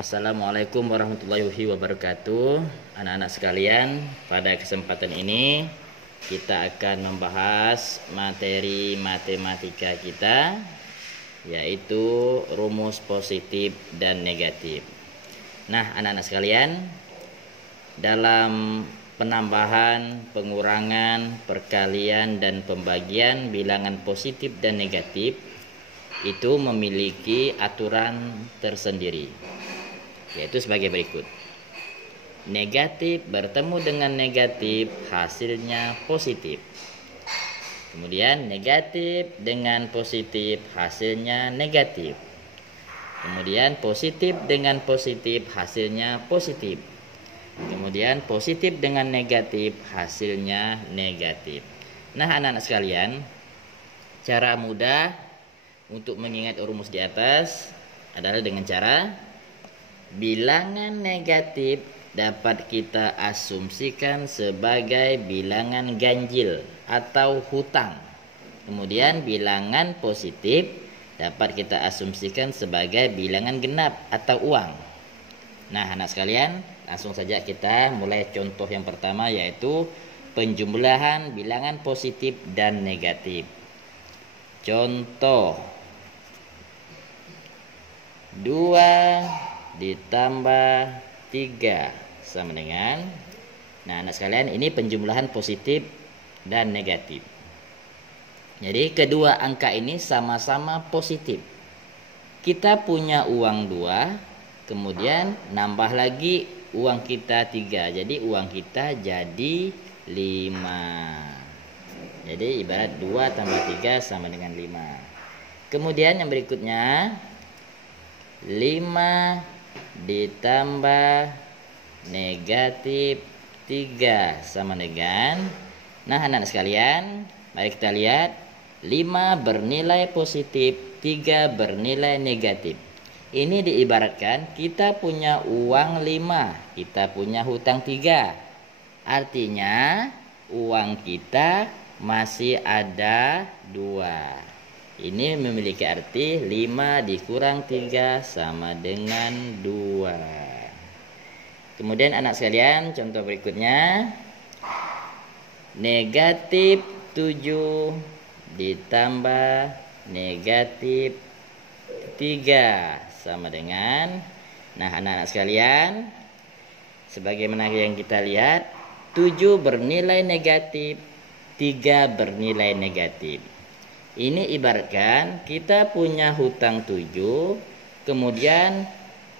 Assalamualaikum warahmatullahi wabarakatuh. Anak-anak sekalian, pada kesempatan ini kita akan membahas materi matematika kita, yaitu rumus positif dan negatif. Nah, anak-anak sekalian, dalam penambahan, pengurangan, perkalian, dan pembagian bilangan positif dan negatif itu memiliki aturan tersendiri, yaitu sebagai berikut. Negatif bertemu dengan negatif, hasilnya positif. Kemudian negatif dengan positif, hasilnya negatif. Kemudian positif dengan positif, hasilnya positif. Kemudian positif dengan negatif, hasilnya negatif. Nah, anak-anak sekalian, cara mudah untuk mengingat rumus di atas adalah dengan cara bilangan negatif dapat kita asumsikan sebagai bilangan ganjil atau hutang. Kemudian bilangan positif dapat kita asumsikan sebagai bilangan genap atau uang. Nah, anak sekalian, langsung saja kita mulai contoh yang pertama, yaitu penjumlahan bilangan positif dan negatif. Contoh 2 ditambah 3 sama dengan, nah anak sekalian, ini penjumlahan positif dan negatif. Jadi kedua angka ini sama-sama positif. Kita punya uang 2, kemudian nambah lagi uang kita 3, jadi uang kita jadi 5. Jadi ibarat 2 tambah 3 sama dengan 5. Kemudian yang berikutnya 5 ditambah negatif 3 sama dengan, nah anak-anak sekalian, mari kita lihat 5 bernilai positif, 3 bernilai negatif. Ini diibaratkan kita punya uang 5, kita punya hutang 3. Artinya uang kita masih ada 2. Ini memiliki arti 5 dikurang 3 sama dengan 2. Kemudian anak sekalian, contoh berikutnya negatif 7 ditambah negatif 3 sama dengan, nah anak-anak sekalian, sebagaimana yang kita lihat, 7 bernilai negatif, 3 bernilai negatif. Ini ibaratkan kita punya hutang 7, kemudian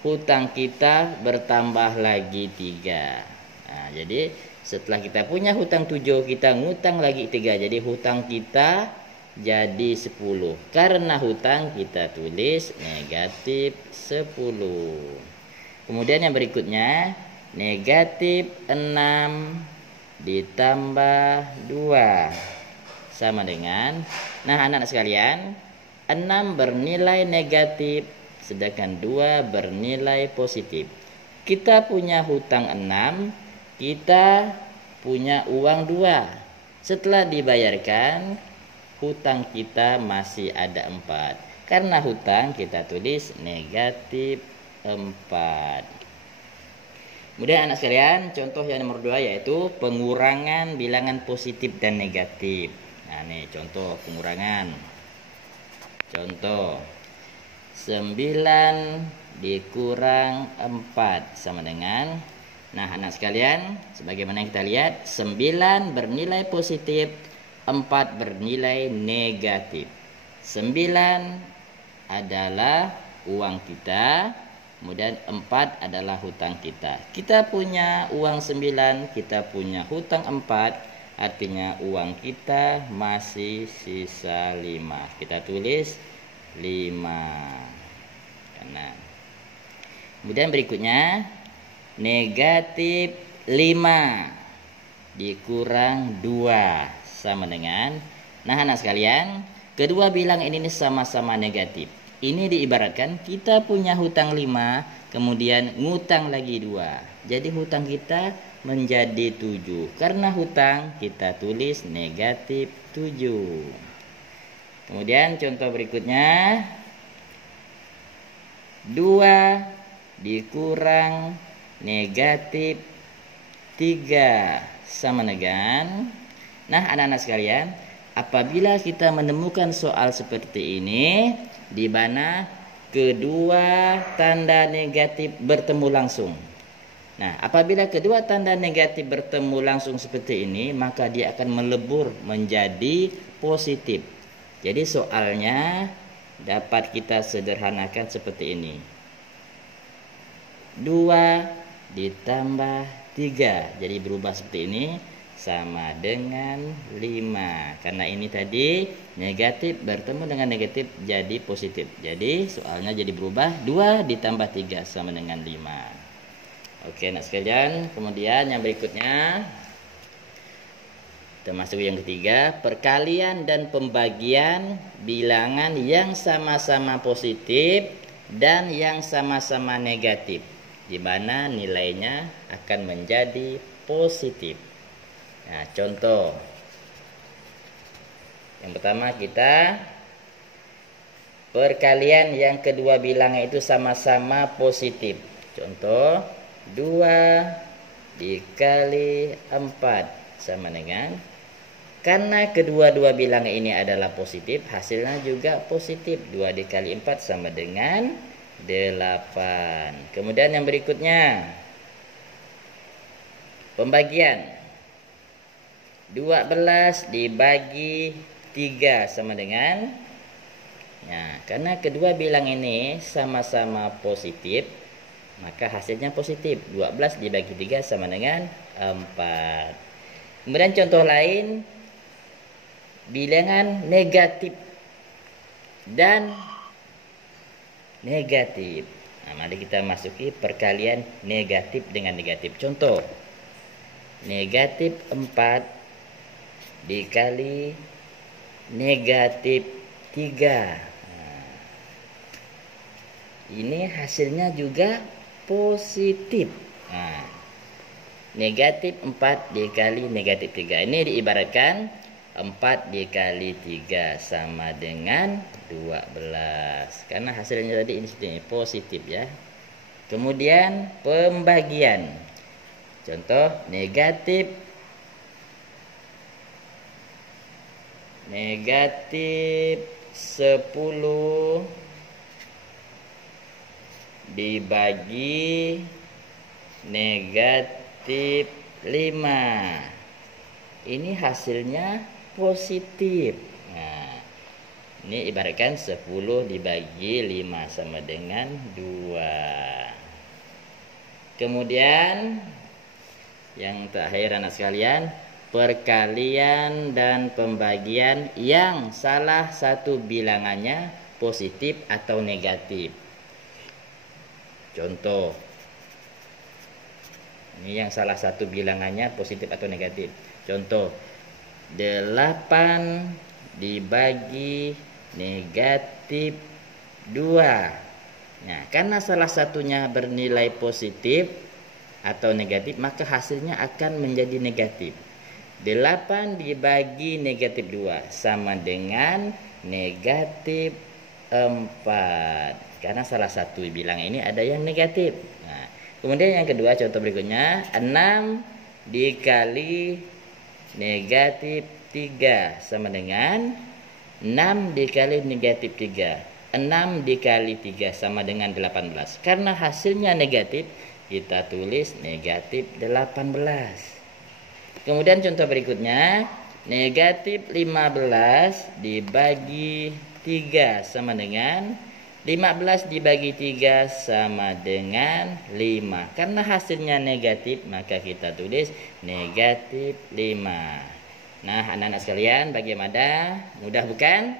hutang kita bertambah lagi 3. Nah, jadi setelah kita punya hutang 7, kita ngutang lagi 3, jadi hutang kita jadi 10. Karena hutang kita tulis negatif 10. Kemudian yang berikutnya negatif 6 ditambah 2 sama dengan, nah anak-anak sekalian, 6 bernilai negatif sedangkan 2 bernilai positif. Kita punya hutang 6, kita punya uang 2. Setelah dibayarkan, hutang kita masih ada 4. Karena hutang kita tulis negatif 4. Kemudian anak sekalian, contoh yang nomor 2 yaitu pengurangan bilangan positif dan negatif. Nah, ini contoh pengurangan. Contoh 9 dikurang 4 sama dengan, nah anak sekalian, sebagaimana kita lihat, 9 bernilai positif, 4 bernilai negatif. 9 adalah uang kita, kemudian 4 adalah hutang kita. Kita punya uang 9, kita punya hutang 4, artinya uang kita masih sisa 5. Kita tulis 5. Nah, kemudian berikutnya negatif 5 dikurang 2 sama dengan, nah anak sekalian, kedua bilangan ini sama-sama negatif. Ini diibaratkan kita punya hutang 5, kemudian ngutang lagi 2. Jadi hutang kita menjadi 7. Karena hutang kita tulis negatif 7. Kemudian contoh berikutnya 2 dikurang negatif 3 sama dengan. Nah, anak-anak sekalian, apabila kita menemukan soal seperti ini di mana kedua tanda negatif bertemu langsung. Nah, apabila kedua tanda negatif bertemu langsung seperti ini, maka dia akan melebur menjadi positif. Jadi soalnya dapat kita sederhanakan seperti ini. 2 ditambah 3. Jadi berubah seperti ini sama dengan 5. Karena ini tadi negatif bertemu dengan negatif jadi positif. Jadi soalnya jadi berubah 2 ditambah 3 sama dengan 5. Oke, anak sekalian, kemudian yang berikutnya termasuk yang ketiga, perkalian dan pembagian bilangan yang sama-sama positif dan yang sama-sama negatif, di mana nilainya akan menjadi positif. Nah, contoh yang pertama, kita perkalian yang kedua bilangan itu sama-sama positif. Contoh 2 dikali 4 sama dengan, karena kedua-dua bilangan ini adalah positif, hasilnya juga positif. 2 dikali 4 sama dengan 8. Kemudian yang berikutnya, pembagian 12 dibagi 3 sama dengan. Nah, karena kedua bilang ini sama-sama positif, maka hasilnya positif. 12 dibagi 3 sama dengan 4. Kemudian contoh lain, bilangan negatif dan negatif. Nah, mari kita masuki perkalian negatif dengan negatif. Contoh, negatif 4 dikali negatif 3. Nah, ini hasilnya juga positif. Nah, negatif 4 dikali negatif 3. Ini diibaratkan 4 dikali 3 sama dengan 12. Karena hasilnya tadi ini positif ya. Kemudian pembagian. Contoh negatif 10 dibagi negatif 5. Ini hasilnya positif. Nah, ini ibaratkan 10 dibagi 5 sama dengan 2. Kemudian yang terakhir anak sekalian, perkalian dan pembagian yang salah satu bilangannya positif atau negatif. Contoh, ini yang salah satu bilangannya positif atau negatif. Contoh, 8 dibagi negatif 2. Nah, karena salah satunya bernilai positif atau negatif, maka hasilnya akan menjadi negatif. 8 dibagi negatif 2 sama dengan negatif 4. Karena salah satu bilangan ini ada yang negatif. Nah, kemudian yang kedua, contoh berikutnya, 6 dikali negatif 3 sama dengan 6 dikali negatif 3. 6 dikali 3 sama dengan 18. Karena hasilnya negatif, kita tulis negatif 18. Kemudian contoh berikutnya, negatif 15 dibagi 3 sama dengan 15 dibagi 3 sama dengan 5. Karena hasilnya negatif, maka kita tulis negatif 5. Nah, anak-anak sekalian, bagaimana? Mudah bukan?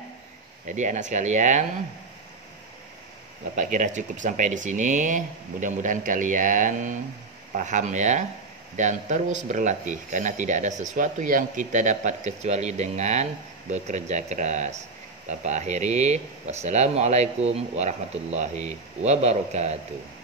Jadi anak sekalian, Bapak kira cukup sampai di sini. Mudah-mudahan kalian paham ya, dan terus berlatih, karena tidak ada sesuatu yang kita dapat kecuali dengan bekerja keras. Bapak akhiri, wassalamualaikum warahmatullahi wabarakatuh.